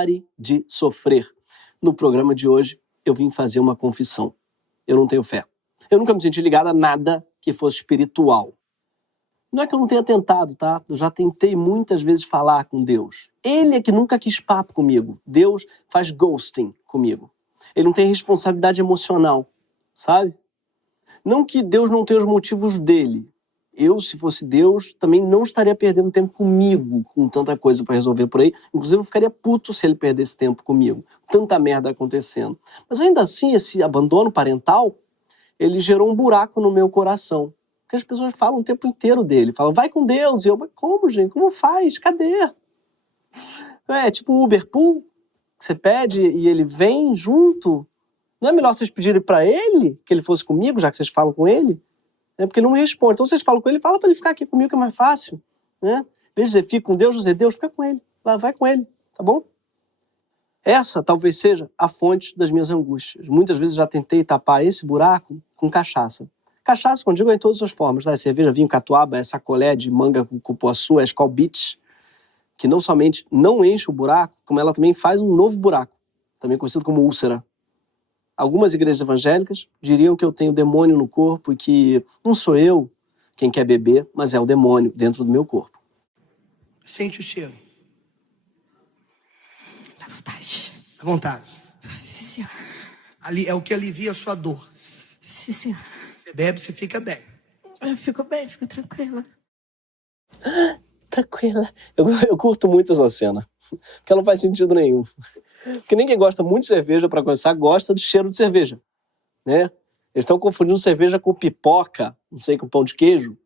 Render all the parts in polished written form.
Pare de sofrer. No programa de hoje, eu vim fazer uma confissão. Eu não tenho fé. Eu nunca me senti ligado a nada que fosse espiritual. Não é que eu não tenha tentado, tá? Eu já tentei muitas vezes falar com Deus. Ele é que nunca quis papo comigo. Deus faz ghosting comigo. Ele não tem responsabilidade emocional, sabe? Não que Deus não tenha os motivos dele. Eu, se fosse Deus, também não estaria perdendo tempo comigo, com tanta coisa para resolver por aí. Inclusive, eu ficaria puto se ele perdesse tempo comigo. Tanta merda acontecendo. Mas ainda assim, esse abandono parental, ele gerou um buraco no meu coração. Porque as pessoas falam o tempo inteiro dele. Falam, vai com Deus. E eu, mas como, gente? Como faz? Cadê? É tipo um Uber Pool, que você pede e ele vem junto. Não é melhor vocês pedirem para ele que ele fosse comigo, já que vocês falam com ele? É porque ele não me responde. Então vocês falam com ele, fala para ele ficar aqui comigo, que é mais fácil. Né? Em vez de dizer, fica com Deus, dizer, Deus, fica com ele. Vai com ele, tá bom? Essa talvez seja a fonte das minhas angústias. Muitas vezes já tentei tapar esse buraco com cachaça. Cachaça, quando digo, é em todas as formas. Tá? Cerveja, vinho, catuaba, é sacolé de manga com cupuaçu, é Skol Beats, que não somente não enche o buraco, como ela também faz um novo buraco, também conhecido como úlcera. Algumas igrejas evangélicas diriam que eu tenho demônio no corpo e que não sou eu quem quer beber, mas é o demônio dentro do meu corpo. Sente o cheiro. Dá vontade. À vontade. Sim, senhor. Ali é o que alivia a sua dor. Sim, senhor. Você bebe, você fica bem. Eu fico bem, fico tranquila. Tranquila. Eu curto muito essa cena, porque ela não faz sentido nenhum. Porque ninguém gosta muito de cerveja, para começar, gosta do cheiro de cerveja, né? Eles estão confundindo cerveja com pipoca, não sei, com pão de queijo.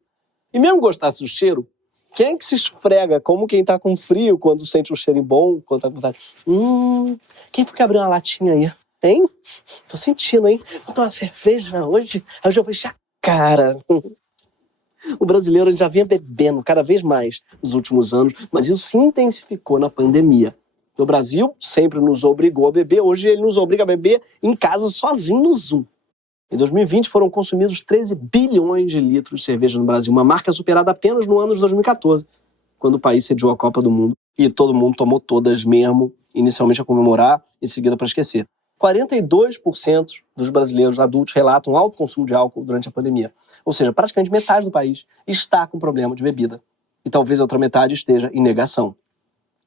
E mesmo gostasse do cheiro, quem é que se esfrega como quem tá com frio quando sente um cheiro bom, quando tá com vontade? Quem foi que abriu uma latinha aí? Hein? Tô sentindo, hein? Vou tomar uma cerveja hoje eu vou encher a cara. O brasileiro ele já vinha bebendo cada vez mais nos últimos anos, mas isso se intensificou na pandemia. O Brasil sempre nos obrigou a beber, hoje ele nos obriga a beber em casa sozinho no Zoom. Em 2020 foram consumidos 13 bilhões de litros de cerveja no Brasil, uma marca superada apenas no ano de 2014, quando o país sediou a Copa do Mundo e todo mundo tomou todas mesmo, inicialmente a comemorar, em seguida para esquecer. 42% dos brasileiros adultos relatam alto consumo de álcool durante a pandemia. Ou seja, praticamente metade do país está com problema de bebida. E talvez a outra metade esteja em negação.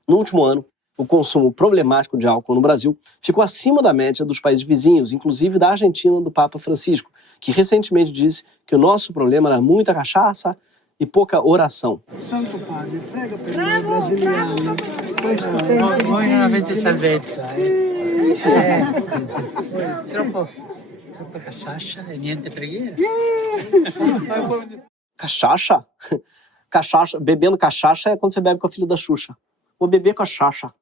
No último ano, o consumo problemático de álcool no Brasil ficou acima da média dos países vizinhos, inclusive da Argentina, do Papa Francisco, que recentemente disse que o nosso problema era muita cachaça e pouca oração. Santo Padre, prega per noi brasiliani. Voi non avete salvezza, troppa cachaça e niente preghiera. Cachaça? Cachaça? Bebendo cachaça é quando você bebe com a filha da Xuxa. Vou beber cachaça.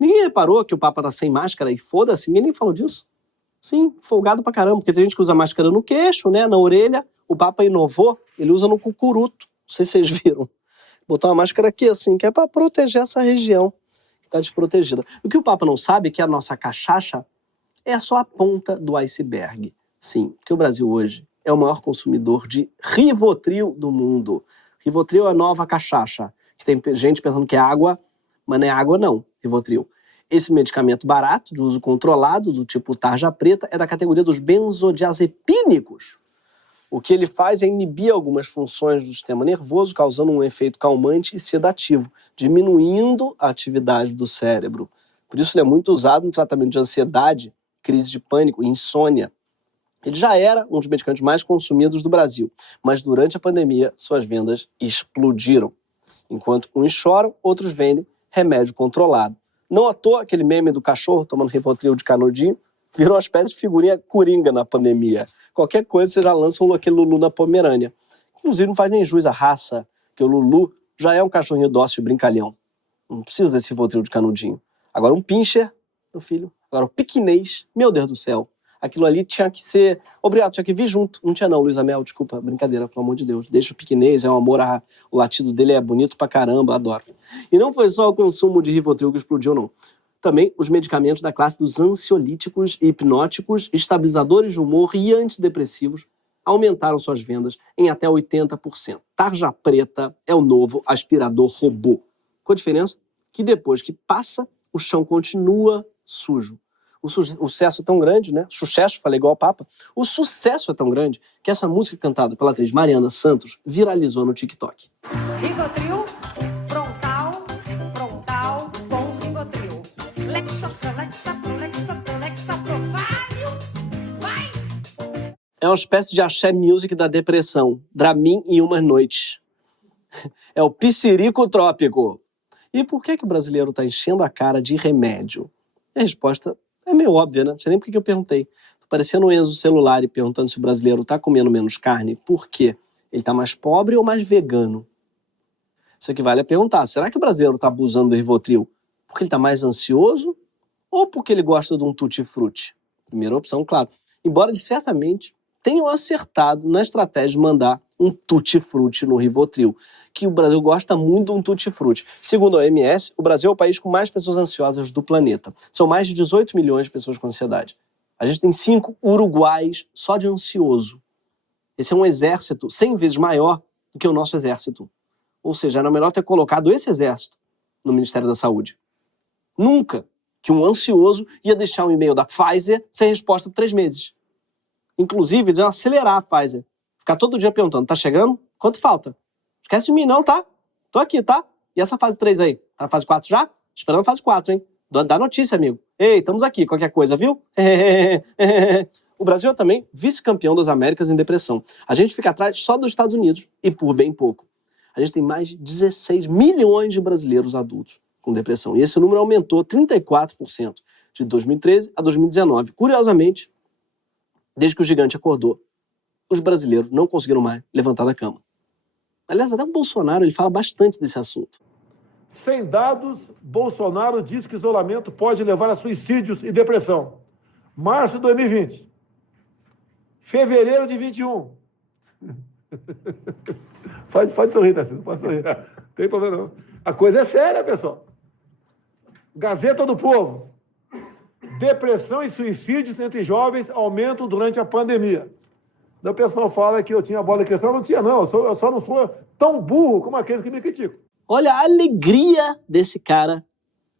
Ninguém reparou que o Papa tá sem máscara e foda-se, ninguém nem falou disso. Sim, folgado pra caramba, porque tem gente que usa máscara no queixo, né, na orelha. O Papa inovou, ele usa no cucuruto. Não sei se vocês viram. Botou uma máscara aqui assim, que é pra proteger essa região que tá desprotegida. O que o Papa não sabe é que a nossa cachaça é só a ponta do iceberg. Sim, porque o Brasil hoje é o maior consumidor de Rivotril do mundo. Rivotril é a nova cachaça, que tem gente pensando que é água, mas não é água não, Rivotril. Esse medicamento barato, de uso controlado, do tipo tarja preta, é da categoria dos benzodiazepínicos. O que ele faz é inibir algumas funções do sistema nervoso, causando um efeito calmante e sedativo, diminuindo a atividade do cérebro. Por isso ele é muito usado no tratamento de ansiedade, crise de pânico e insônia. Ele já era um dos medicamentos mais consumidos do Brasil, mas durante a pandemia suas vendas explodiram. Enquanto uns choram, outros vendem remédio controlado. Não à toa aquele meme do cachorro tomando Rivotril de canudinho virou uma espécie de figurinha coringa na pandemia. Qualquer coisa você já lança aquele Lulu na Pomerânia. Inclusive não faz nem jus à raça, que o Lulu já é um cachorrinho dócil e brincalhão. Não precisa desse Rivotril de canudinho. Agora um pincher, meu filho. Agora o piquinês, meu Deus do céu. Aquilo ali tinha que ser... Obrigado, tinha que vir junto. Não tinha não, Luísa Mel, desculpa, brincadeira, pelo amor de Deus. Deixa o piquinês, é um amor, o latido dele é bonito pra caramba, adoro. E não foi só o consumo de Rivotril que explodiu, não. Também os medicamentos da classe dos ansiolíticos, hipnóticos, estabilizadores de humor e antidepressivos aumentaram suas vendas em até 80%. Tarja preta é o novo aspirador robô. Com a diferença que depois que passa, o chão continua sujo. O sucesso é tão grande, né? Sucesso, falei igual ao Papa. O sucesso é tão grande que essa música cantada pela atriz Mariana Santos viralizou no TikTok. Rivotril, frontal, bom Rivotril. Lexapro, vai! É uma espécie de axé music da depressão. Dramin em umas noites. É o psirico trópico. E por que o brasileiro está enchendo a cara de remédio? E a resposta é meio óbvia, né? Não sei nem por que eu perguntei. Tô parecendo o Enzo Celular e perguntando se o brasileiro está comendo menos carne. Por quê? Ele está mais pobre ou mais vegano? Isso aqui vale a perguntar. Será que o brasileiro está abusando do Rivotril porque ele está mais ansioso ou porque ele gosta de um tutti-frutti? Primeira opção, claro. Embora eles certamente tenham acertado na estratégia de mandar um tutti-frutti no Rivotril, que o Brasil gosta muito de um tutti-frutti. Segundo a OMS, o Brasil é o país com mais pessoas ansiosas do planeta. São mais de 18 milhões de pessoas com ansiedade. A gente tem 5 Uruguais só de ansioso. Esse é um exército 100 vezes maior do que o nosso exército. Ou seja, era melhor ter colocado esse exército no Ministério da Saúde. Nunca que um ansioso ia deixar um e-mail da Pfizer sem resposta por 3 meses. Inclusive, eles iam acelerar a Pfizer. Ficar todo dia perguntando, tá chegando? Quanto falta? Esquece de mim não, tá? Tô aqui, tá? E essa fase 3 aí? Tá na fase 4 já? Esperando a fase 4, hein? Dá notícia, amigo. Ei, estamos aqui, qualquer coisa, viu? O Brasil é também vice-campeão das Américas em depressão. A gente fica atrás só dos Estados Unidos e por bem pouco. A gente tem mais de 16 milhões de brasileiros adultos com depressão. E esse número aumentou 34% de 2013 a 2019. Curiosamente, desde que o gigante acordou, os brasileiros não conseguiram mais levantar da cama. Aliás, até o Bolsonaro ele fala bastante desse assunto. Sem dados, Bolsonaro diz que isolamento pode levar a suicídios e depressão. Março de 2020. Fevereiro de 21. Pode sorrir, Tarcísio, pode sorrir. Não tem problema não. A coisa é séria, pessoal. Gazeta do Povo. Depressão e suicídios entre jovens aumentam durante a pandemia. O pessoal fala que eu tinha bola de cristal, não tinha não. Eu só não sou tão burro como aqueles que me criticam. Olha a alegria desse cara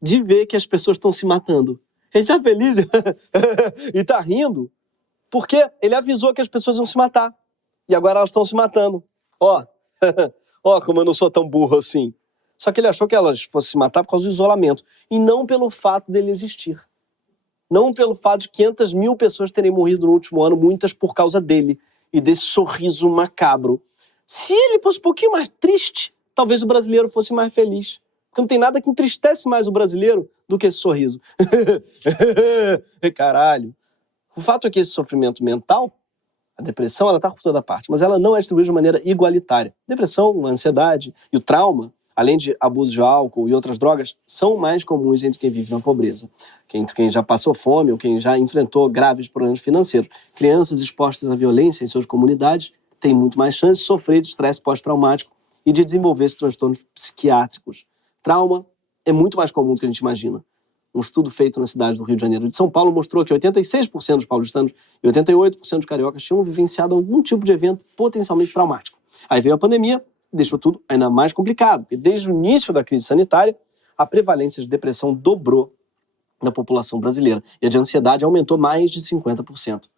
de ver que as pessoas estão se matando. Ele tá feliz e tá rindo porque ele avisou que as pessoas iam se matar. E agora elas estão se matando. Ó, ó como eu não sou tão burro assim. Só que ele achou que elas fossem se matar por causa do isolamento. E não pelo fato dele existir. Não pelo fato de 500 mil pessoas terem morrido no último ano, muitas por causa dele e desse sorriso macabro. Se ele fosse um pouquinho mais triste, talvez o brasileiro fosse mais feliz. Porque não tem nada que entristece mais o brasileiro do que esse sorriso. Caralho. O fato é que esse sofrimento mental, a depressão, ela está por toda parte, mas ela não é distribuída de maneira igualitária. Depressão, a ansiedade e o trauma, além de abuso de álcool e outras drogas, são mais comuns entre quem vive na pobreza. Entre quem já passou fome ou quem já enfrentou graves problemas financeiros. Crianças expostas à violência em suas comunidades têm muito mais chance de sofrer de estresse pós-traumático e de desenvolver esses transtornos psiquiátricos. Trauma é muito mais comum do que a gente imagina. Um estudo feito na cidade do Rio de Janeiro e de São Paulo mostrou que 86% dos paulistanos e 88% dos cariocas tinham vivenciado algum tipo de evento potencialmente traumático. Aí veio a pandemia e deixou tudo ainda mais complicado, porque desde o início da crise sanitária, a prevalência de depressão dobrou na população brasileira e a de ansiedade aumentou mais de 50%.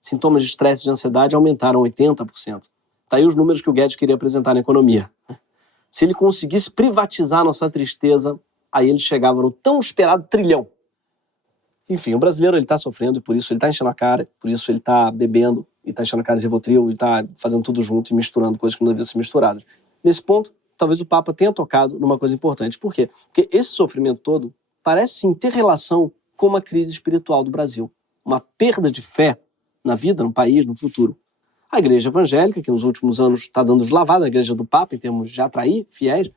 Sintomas de estresse e de ansiedade aumentaram 80%. Tá aí os números que o Guedes queria apresentar na economia. Se ele conseguisse privatizar nossa tristeza, aí ele chegava no tão esperado trilhão. Enfim, o brasileiro ele tá sofrendo e por isso ele tá enchendo a cara, por isso ele tá bebendo e tá enchendo a cara de Rivotril e tá fazendo tudo junto e misturando coisas que não deviam ser misturadas. Nesse ponto, talvez o Papa tenha tocado numa coisa importante. Por quê? Porque esse sofrimento todo parece sim ter relação com uma crise espiritual do Brasil. Uma perda de fé na vida, no país, no futuro. A igreja evangélica, que nos últimos anos está dando deslavada, a igreja do Papa, em termos de atrair fiéis,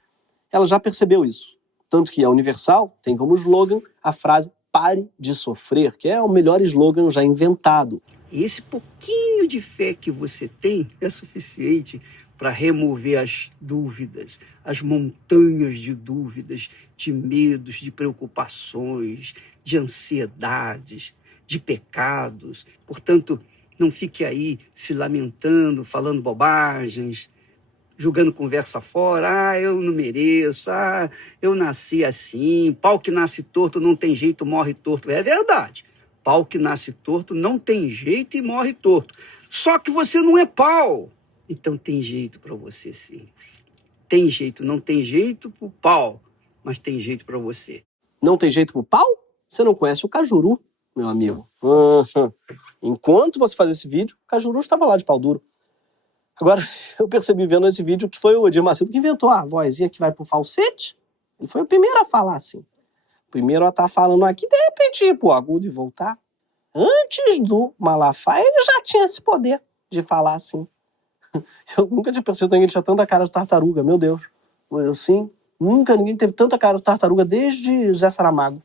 ela já percebeu isso. Tanto que a Universal tem como slogan a frase "pare de sofrer", que é o melhor slogan já inventado. Esse pouquinho de fé que você tem é suficiente para remover as dúvidas, as montanhas de dúvidas, de medos, de preocupações, de ansiedades, de pecados. Portanto, não fique aí se lamentando, falando bobagens. jogando conversa fora, eu não mereço, eu nasci assim, pau que nasce torto não tem jeito, morre torto. É verdade, pau que nasce torto não tem jeito e morre torto. Só que você não é pau, então tem jeito para você sim. Tem jeito, não tem jeito pro pau, mas tem jeito para você. Não tem jeito pro pau? Você não conhece o Cajuru, meu amigo. Enquanto você fazia esse vídeo, o Cajuru estava lá de pau duro. Agora, eu percebi vendo esse vídeo que foi o Edir Macedo que inventou a vozinha que vai pro falsete. Ele foi o primeiro a falar assim. O primeiro a estar falando aqui, de repente ir pro agudo e voltar. Antes do Malafaia, ele já tinha esse poder de falar assim. Eu nunca tinha percebido que ele tinha tanta cara de tartaruga, meu Deus. Assim, nunca ninguém teve tanta cara de tartaruga desde Zé Saramago.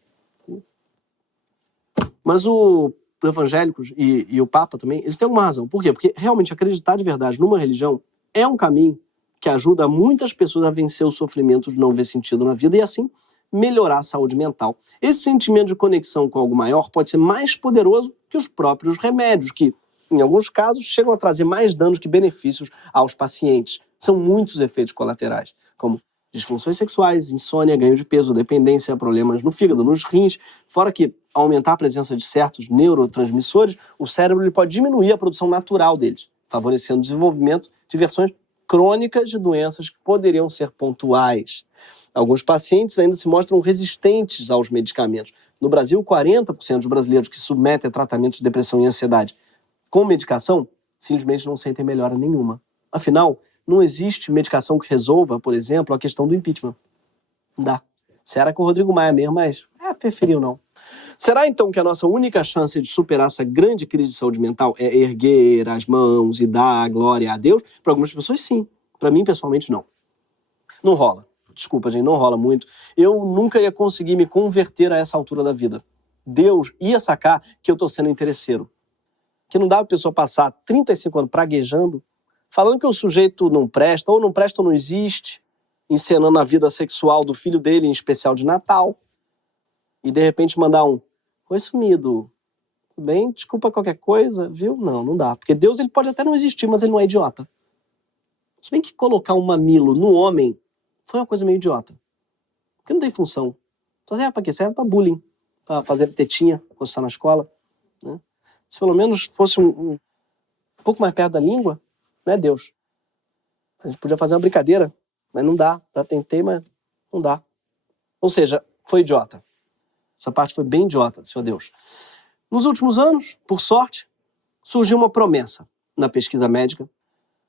Mas os evangélicos e o Papa também, eles têm alguma razão. Por quê? Porque realmente acreditar de verdade numa religião é um caminho que ajuda muitas pessoas a vencer o sofrimento de não ver sentido na vida e assim melhorar a saúde mental. Esse sentimento de conexão com algo maior pode ser mais poderoso que os próprios remédios, que, em alguns casos, chegam a trazer mais danos que benefícios aos pacientes. São muitos efeitos colaterais, como disfunções sexuais, insônia, ganho de peso, dependência, problemas no fígado, nos rins. Fora que, ao aumentar a presença de certos neurotransmissores, o cérebro ele pode diminuir a produção natural deles, favorecendo o desenvolvimento de versões crônicas de doenças que poderiam ser pontuais. Alguns pacientes ainda se mostram resistentes aos medicamentos. No Brasil, 40% dos brasileiros que submetem a tratamento de depressão e ansiedade com medicação simplesmente não sentem melhora nenhuma. Afinal, não existe medicação que resolva, por exemplo, a questão do impeachment. Não dá. Se era com o Rodrigo Maia mesmo, mas preferiu não. Será então que a nossa única chance de superar essa grande crise de saúde mental é erguer as mãos e dar a glória a Deus? Para algumas pessoas, sim. Para mim, pessoalmente, não. Não rola. Desculpa, gente, não rola muito. Eu nunca ia conseguir me converter a essa altura da vida. Deus ia sacar que eu tô sendo interesseiro. Que não dá pra pessoa passar 35 anos praguejando, falando que o sujeito não presta ou não existe, encenando a vida sexual do filho dele, em especial de Natal, e de repente mandar um: oi, sumido, tudo bem? Desculpa qualquer coisa, viu? Não dá. Porque Deus ele pode até não existir, mas ele não é idiota. Se bem que colocar um mamilo no homem foi uma coisa meio idiota. Porque não tem função. Só serve pra quê? Serve pra bullying, pra fazer tetinha quando está na escola, né? Se pelo menos fosse um pouco mais perto da língua, né, Deus? A gente podia fazer uma brincadeira, mas não dá. Já tentei, mas não dá. Ou seja, foi idiota. Essa parte foi bem idiota, Senhor Deus. Nos últimos anos, por sorte, surgiu uma promessa na pesquisa médica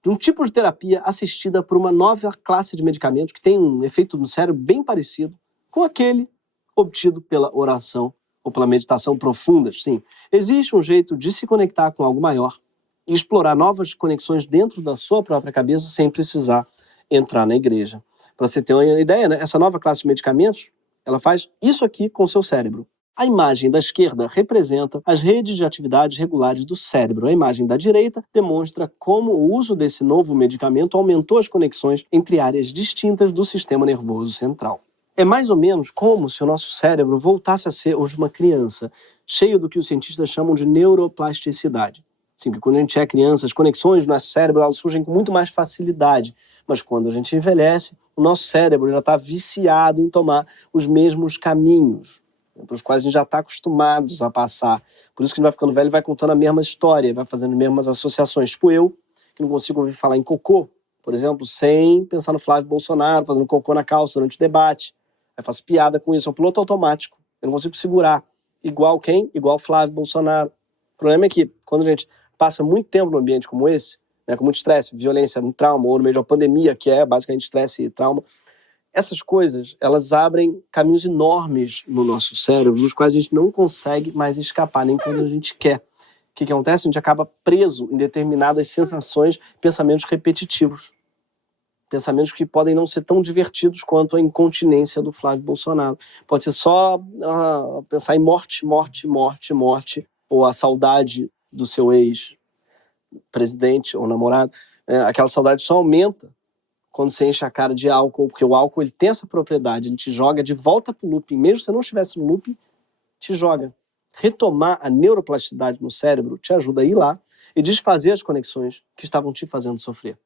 de um tipo de terapia assistida por uma nova classe de medicamentos que tem um efeito no cérebro bem parecido com aquele obtido pela oração ou pela meditação profunda. Sim, existe um jeito de se conectar com algo maior e explorar novas conexões dentro da sua própria cabeça sem precisar entrar na igreja. Para você ter uma ideia, né? Essa nova classe de medicamentos, ela faz isso aqui com o seu cérebro. A imagem da esquerda representa as redes de atividades regulares do cérebro. A imagem da direita demonstra como o uso desse novo medicamento aumentou as conexões entre áreas distintas do sistema nervoso central. É mais ou menos como se o nosso cérebro voltasse a ser hoje uma criança, cheio do que os cientistas chamam de neuroplasticidade. Sim, que quando a gente é criança, as conexões do nosso cérebro elas surgem com muito mais facilidade. Mas quando a gente envelhece, o nosso cérebro já está viciado em tomar os mesmos caminhos, pelos quais a gente já está acostumado a passar. Por isso que a gente vai ficando velho e vai contando a mesma história, vai fazendo as mesmas associações. Tipo eu, que não consigo ouvir falar em cocô, por exemplo, sem pensar no Flávio Bolsonaro, fazendo cocô na calça durante o debate. Aí faço piada com isso, é um piloto automático. Eu não consigo segurar. Igual quem? Igual Flávio Bolsonaro. O problema é que, quando a gente passa muito tempo num ambiente como esse, né, com muito estresse, violência, um trauma, ou no meio de uma pandemia, que é basicamente estresse e trauma, essas coisas, elas abrem caminhos enormes no nosso cérebro, dos quais a gente não consegue mais escapar, nem quando a gente quer. O que acontece? A gente acaba preso em determinadas sensações, pensamentos repetitivos. Pensamentos que podem não ser tão divertidos quanto a incontinência do Flávio Bolsonaro. Pode ser só pensar em morte, morte, morte, morte, ou a saudade do seu ex-presidente ou namorado. Aquela saudade só aumenta quando você enche a cara de álcool, porque o álcool ele tem essa propriedade, ele te joga de volta pro looping, mesmo se você não estivesse no looping, te joga. Retomar a neuroplasticidade no cérebro te ajuda a ir lá e desfazer as conexões que estavam te fazendo sofrer.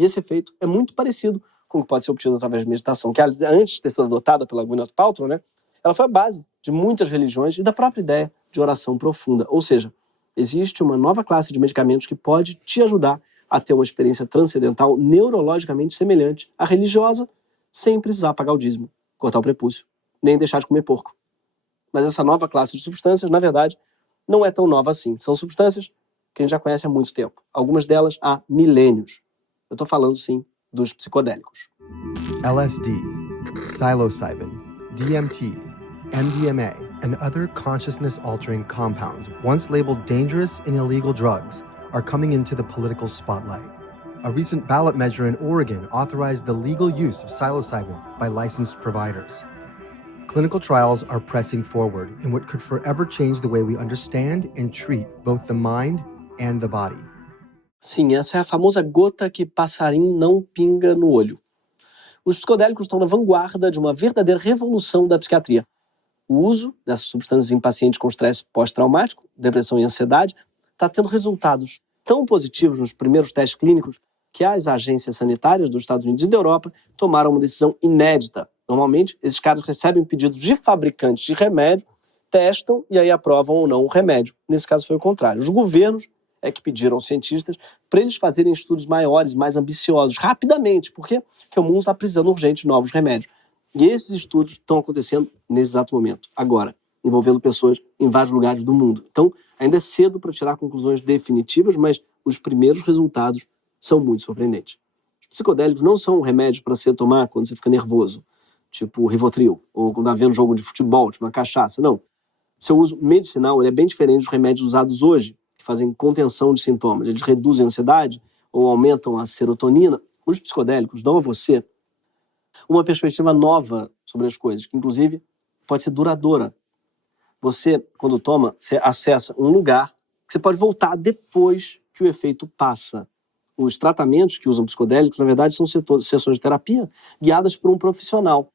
E esse efeito é muito parecido com o que pode ser obtido através de meditação, que antes de ter sido adotada pela Gwyneth Paltrow, né, ela foi a base de muitas religiões e da própria ideia de oração profunda. Ou seja, existe uma nova classe de medicamentos que pode te ajudar a ter uma experiência transcendental neurologicamente semelhante à religiosa, sem precisar pagar o dízimo, cortar o prepúcio, nem deixar de comer porco. Mas essa nova classe de substâncias, na verdade, não é tão nova assim. São substâncias que a gente já conhece há muito tempo. Algumas delas há milênios. Eu estou falando, sim, dos psicodélicos. LSD, psilocybin, DMT, MDMA, and other consciousness-altering compounds once labeled dangerous and illegal drugs are coming into the political spotlight. A recent ballot measure in Oregon authorized the legal use of psilocybin by licensed providers. Clinical trials are pressing forward in what could forever change the way we understand and treat both the mind and the body. Sim, essa é a famosa gota que passarinho não pinga no olho. Os psicodélicos estão na vanguarda de uma verdadeira revolução da psiquiatria. O uso dessas substâncias em pacientes com estresse pós-traumático, depressão e ansiedade está tendo resultados tão positivos nos primeiros testes clínicos que as agências sanitárias dos Estados Unidos e da Europa tomaram uma decisão inédita. Normalmente, esses caras recebem pedidos de fabricantes de remédio, testam e aí aprovam ou não o remédio. Nesse caso foi o contrário. Os governos é que pediram aos cientistas para eles fazerem estudos maiores, mais ambiciosos, rapidamente. Por quê? Porque o mundo está precisando urgente de novos remédios. E esses estudos estão acontecendo nesse exato momento, agora, envolvendo pessoas em vários lugares do mundo. Então, ainda é cedo para tirar conclusões definitivas, mas os primeiros resultados são muito surpreendentes. Os psicodélicos não são remédios para você tomar quando você fica nervoso, tipo Rivotril, ou quando está vendo um jogo de futebol, tipo uma cachaça, não. Seu uso medicinal ele é bem diferente dos remédios usados hoje, que fazem contenção de sintomas. Eles reduzem a ansiedade ou aumentam a serotonina. Os psicodélicos dão a você uma perspectiva nova sobre as coisas, que inclusive pode ser duradoura. Você, quando toma, você acessa um lugar que você pode voltar depois que o efeito passa. Os tratamentos que usam psicodélicos, na verdade, são sessões de terapia guiadas por um profissional.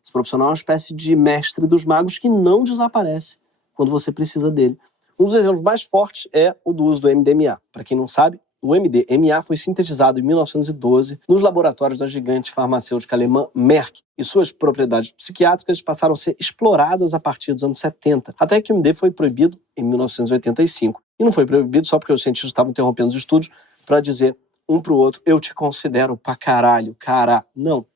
Esse profissional é uma espécie de mestre dos magos que não desaparece quando você precisa dele. Um dos exemplos mais fortes é o do uso do MDMA. Para quem não sabe, o MDMA foi sintetizado em 1912 nos laboratórios da gigante farmacêutica alemã Merck, e suas propriedades psiquiátricas passaram a ser exploradas a partir dos anos 70, até que o MD foi proibido em 1985. E não foi proibido só porque os cientistas estavam interrompendo os estudos para dizer um para o outro, eu te considero pra caralho, cara. Não.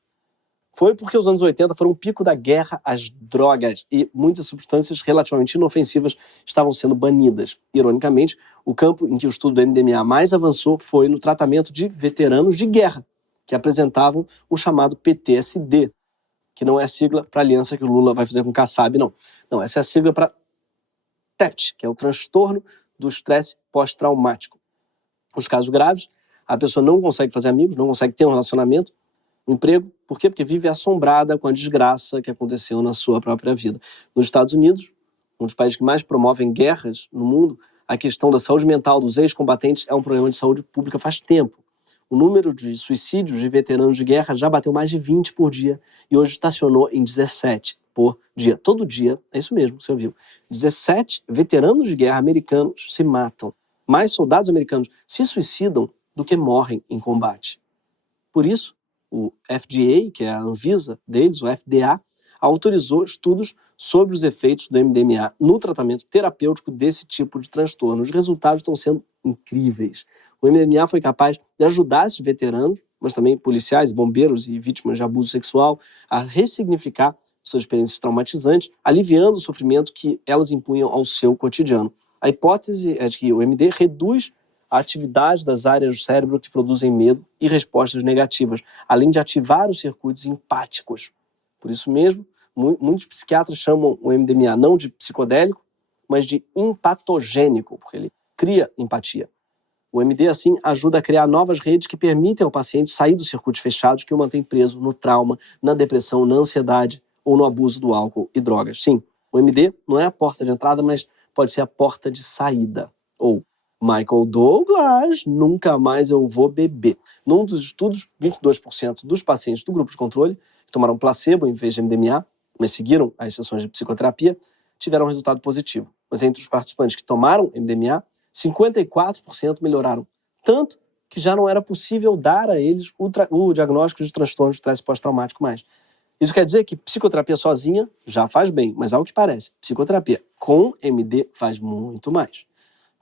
Foi porque os anos 80 foram um pico da guerra às drogas e muitas substâncias relativamente inofensivas estavam sendo banidas. Ironicamente, o campo em que o estudo do MDMA mais avançou foi no tratamento de veteranos de guerra, que apresentavam o chamado PTSD, que não é a sigla para a aliança que o Lula vai fazer com o Kassab, não. Não, essa é a sigla para TEPT, que é o transtorno do estresse pós-traumático. Nos casos graves, a pessoa não consegue fazer amigos, não consegue ter um relacionamento, um emprego. Por quê? Porque vive assombrada com a desgraça que aconteceu na sua própria vida. Nos Estados Unidos, um dos países que mais promovem guerras no mundo, a questão da saúde mental dos ex-combatentes é um problema de saúde pública faz tempo. O número de suicídios de veteranos de guerra já bateu mais de 20 por dia e hoje estacionou em 17 por dia. Todo dia, é isso mesmo, você ouviu. 17 veteranos de guerra americanos se matam. Mais soldados americanos se suicidam do que morrem em combate. Por isso, o FDA, que é a Anvisa deles, o FDA, autorizou estudos sobre os efeitos do MDMA no tratamento terapêutico desse tipo de transtorno. Os resultados estão sendo incríveis. O MDMA foi capaz de ajudar esses veteranos, mas também policiais, bombeiros e vítimas de abuso sexual, a ressignificar suas experiências traumatizantes, aliviando o sofrimento que elas impunham ao seu cotidiano. A hipótese é de que o MD reduz a atividade das áreas do cérebro que produzem medo e respostas negativas, além de ativar os circuitos empáticos. Por isso mesmo, muitos psiquiatras chamam o MDMA não de psicodélico, mas de empatogênico, porque ele cria empatia. O MD, assim, ajuda a criar novas redes que permitem ao paciente sair dos circuitos fechados que o mantém preso no trauma, na depressão, na ansiedade ou no abuso do álcool e drogas. Sim, o MD não é a porta de entrada, mas pode ser a porta de saída. Ou Michael Douglas, nunca mais eu vou beber. Num dos estudos, 22% dos pacientes do grupo de controle, que tomaram placebo em vez de MDMA, mas seguiram as sessões de psicoterapia, tiveram um resultado positivo. Mas entre os participantes que tomaram MDMA, 54% melhoraram tanto que já não era possível dar a eles o diagnóstico de transtorno de estresse pós-traumático mais. Isso quer dizer que psicoterapia sozinha já faz bem, mas ao que parece, psicoterapia com MD faz muito mais.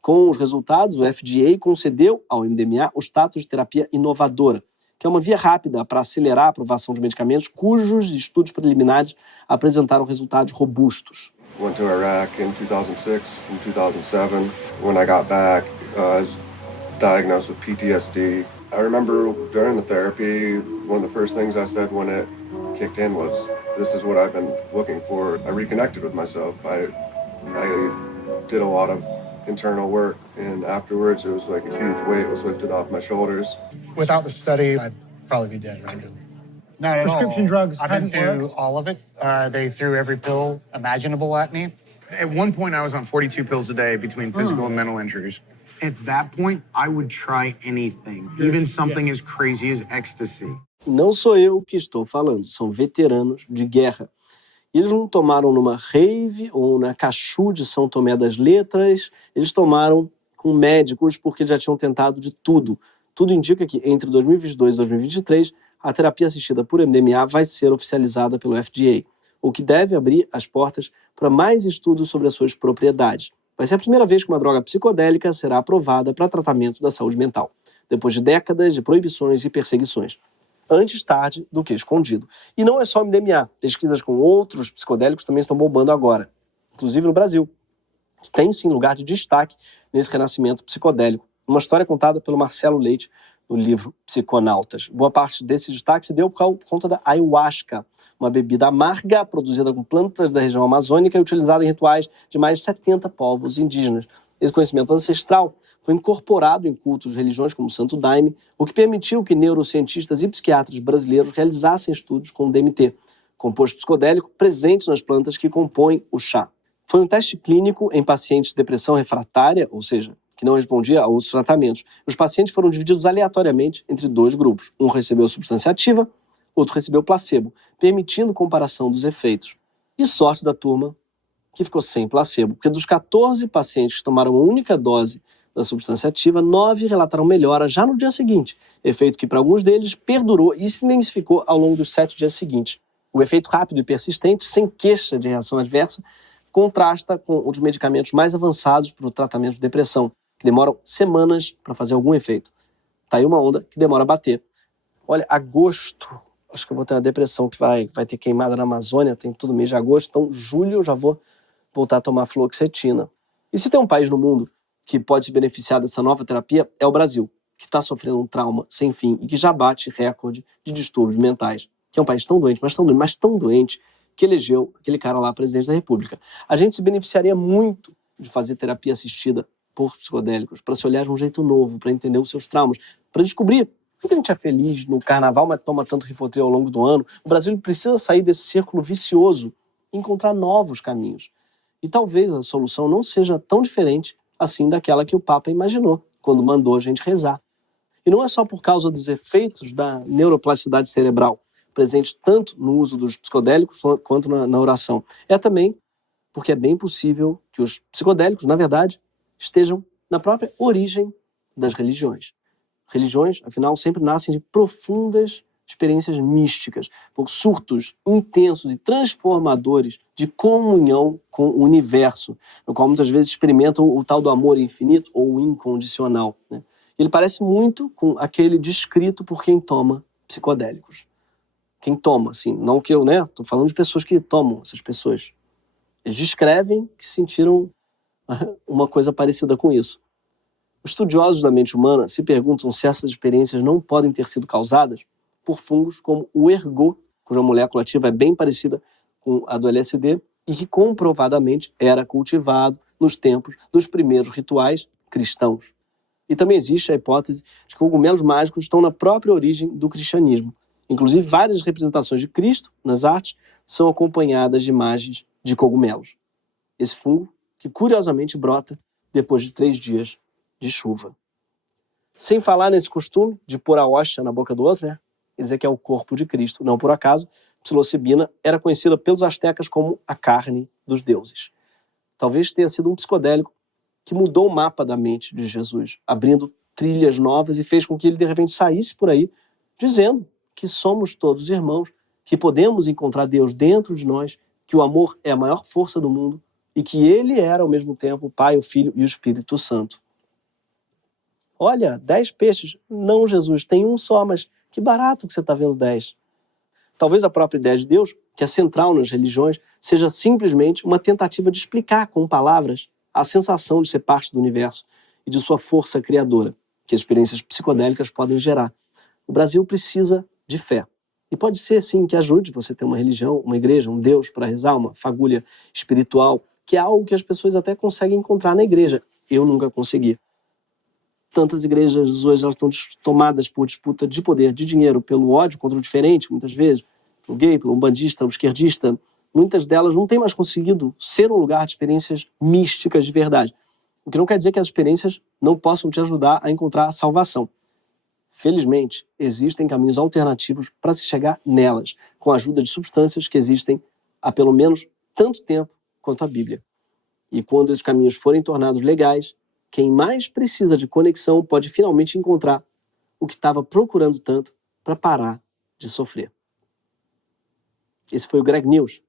Com os resultados, o FDA concedeu ao MDMA o status de terapia inovadora, que é uma via rápida para acelerar a aprovação de medicamentos cujos estudos preliminares apresentaram resultados robustos. Went to Iraq in 2006 and 2007. When I got back, I was diagnosed with PTSD. I remember during the therapy, one of the first things I said when it kicked in was, "This is what I've been looking for." I reconnected with myself. I did a lot of internal work, and afterwards it was like a huge weight was lifted off my shoulders. Without the study, I'd probably be dead right now. Not at Prescription all. drugs I've been hadn't through worked? all of it. They threw every pill imaginable at me. At one point, I was on 42 pills a day between physical and mental injuries. At that point, I would try anything, even something as crazy as ecstasy. E não sou eu que estou falando, são veteranos de guerra. E eles não tomaram numa rave ou na Cachu de São Tomé das Letras, eles tomaram com médicos porque já tinham tentado de tudo. Tudo indica que entre 2022 e 2023, a terapia assistida por MDMA vai ser oficializada pelo FDA, o que deve abrir as portas para mais estudos sobre as suas propriedades. Vai ser a primeira vez que uma droga psicodélica será aprovada para tratamento da saúde mental, depois de décadas de proibições e perseguições. Antes tarde do que escondido. E não é só MDMA. Pesquisas com outros psicodélicos também estão bombando agora, inclusive no Brasil. Tem sim lugar de destaque nesse renascimento psicodélico. Uma história contada pelo Marcelo Leite no livro Psiconautas. Boa parte desse destaque se deu por conta da ayahuasca, uma bebida amarga produzida com plantas da região amazônica e utilizada em rituais de mais de 70 povos indígenas. Esse conhecimento ancestral foi incorporado em cultos de religiões como o Santo Daime, o que permitiu que neurocientistas e psiquiatras brasileiros realizassem estudos com o DMT, composto psicodélico presente nas plantas que compõem o chá. Foi um teste clínico em pacientes de depressão refratária, ou seja, que não respondia a outros tratamentos. Os pacientes foram divididos aleatoriamente entre dois grupos. Um recebeu substância ativa, outro recebeu placebo, permitindo comparação dos efeitos. E sorte da turma que ficou sem placebo, porque dos 14 pacientes que tomaram uma única dose da substância ativa, 9 relataram melhora já no dia seguinte, efeito que para alguns deles perdurou e se intensificou ao longo dos 7 dias seguintes. O efeito rápido e persistente, sem queixa de reação adversa, contrasta com o dos medicamentos mais avançados para o tratamento de depressão, que demoram semanas para fazer algum efeito. Tá aí uma onda que demora a bater. Olha, agosto, acho que eu vou ter uma depressão que vai ter queimada na Amazônia, tem todo mês de agosto, então julho eu já vou voltar a tomar fluoxetina. E se tem um país no mundo que pode se beneficiar dessa nova terapia, é o Brasil, que está sofrendo um trauma sem fim e que já bate recorde de distúrbios mentais, que é um país tão doente, mas tão doente, que elegeu aquele cara lá presidente da República. A gente se beneficiaria muito de fazer terapia assistida por psicodélicos, para se olhar de um jeito novo, para entender os seus traumas, para descobrir por que a gente é feliz no carnaval, mas toma tanto Rivotril ao longo do ano. O Brasil precisa sair desse círculo vicioso e encontrar novos caminhos. E talvez a solução não seja tão diferente assim daquela que o Papa imaginou quando mandou a gente rezar. E não é só por causa dos efeitos da neuroplasticidade cerebral, presente tanto no uso dos psicodélicos quanto na oração. É também porque é bem possível que os psicodélicos, na verdade, estejam na própria origem das religiões. Religiões, afinal, sempre nascem de profundas experiências místicas, por surtos intensos e transformadores de comunhão com o universo, no qual muitas vezes experimentam o tal do amor infinito ou o incondicional, né? Ele parece muito com aquele descrito por quem toma psicodélicos. Quem toma, assim, não que eu, né? Estou falando de pessoas que tomam, essas pessoas. Eles descrevem que sentiram uma coisa parecida com isso. Os estudiosos da mente humana se perguntam se essas experiências não podem ter sido causadas por fungos como o ergot, cuja molécula ativa é bem parecida com a do LSD e que comprovadamente era cultivado nos tempos dos primeiros rituais cristãos. E também existe a hipótese de que cogumelos mágicos estão na própria origem do cristianismo. Inclusive, várias representações de Cristo nas artes são acompanhadas de imagens de cogumelos. Esse fungo que curiosamente brota depois de 3 dias de chuva. Sem falar nesse costume de pôr a hóstia na boca do outro, né? Quer dizer que é o corpo de Cristo. Não por acaso, psilocibina era conhecida pelos astecas como a carne dos deuses. Talvez tenha sido um psicodélico que mudou o mapa da mente de Jesus, abrindo trilhas novas e fez com que ele de repente saísse por aí dizendo que somos todos irmãos, que podemos encontrar Deus dentro de nós, que o amor é a maior força do mundo e que ele era ao mesmo tempo o Pai, o Filho e o Espírito Santo. Olha, 10 peixes. Não, Jesus, tem um só, mas que barato que você está vendo 10. Talvez a própria ideia de Deus, que é central nas religiões, seja simplesmente uma tentativa de explicar com palavras a sensação de ser parte do universo e de sua força criadora, que as experiências psicodélicas podem gerar. O Brasil precisa de fé. E pode ser, sim, que ajude você a ter uma religião, uma igreja, um Deus para rezar, uma fagulha espiritual, que é algo que as pessoas até conseguem encontrar na igreja. Eu nunca consegui. Tantas igrejas hoje elas estão tomadas por disputa de poder, de dinheiro, pelo ódio contra o diferente, muitas vezes, pelo gay, pelo umbandista, pelo esquerdista. Muitas delas não têm mais conseguido ser um lugar de experiências místicas de verdade. O que não quer dizer que as experiências não possam te ajudar a encontrar a salvação. Felizmente, existem caminhos alternativos para se chegar nelas, com a ajuda de substâncias que existem há pelo menos tanto tempo quanto a Bíblia. E quando esses caminhos forem tornados legais, quem mais precisa de conexão pode finalmente encontrar o que estava procurando tanto para parar de sofrer. Esse foi o Greg News.